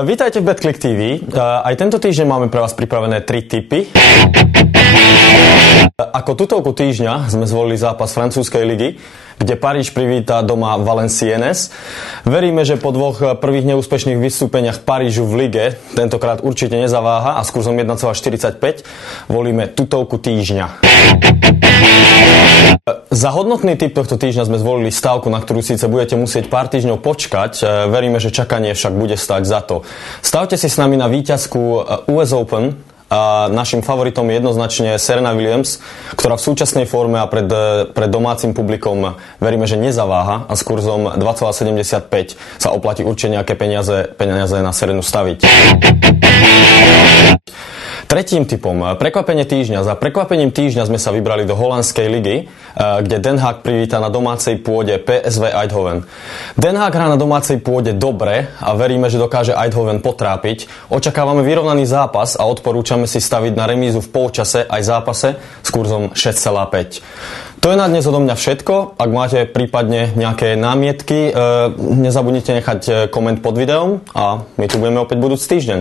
Vítajte v BetClick TV. Aj tento týždeň máme pre vás pripravené 3 tipy. Ako tutovku týždňa sme zvolili zápas francúzskej ligy, kde Paríž privíta doma Valenciennes. Veríme, že po dvoch prvých neúspešných vystúpeniach Parížu v lige tentokrát určite nezaváha a s kurzom 1,45 volíme tutovku týždňa. Za hodnotný tip tohto týždňa sme zvolili stávku, na ktorú síce budete musieť pár týždňov počkať, veríme, že čakanie však bude stáť za to. Stavte si s nami na víťazku US Open a našim favoritom je jednoznačne Serena Williams, ktorá v súčasnej forme a pred domácim publikom veríme, že nezaváha a s kurzom 2,75 sa oplatí určite nejaké peniaze na Serenu staviť. Tretím tipom, prekvapenie týždňa. Za prekvapením týždňa sme sa vybrali do holandskej ligy, kde Den Haag privíta na domácej pôde PSV Eindhoven. Den Haag hrá na domácej pôde dobre a veríme, že dokáže Eindhoven potrápiť. Očakávame vyrovnaný zápas a odporúčame si staviť na remízu v polčase aj zápase s kurzom 6,5. To je na dnes odo mňa všetko. Ak máte prípadne nejaké námietky, nezabudnite nechať koment pod videom a my tu budeme opäť budúci týždeň.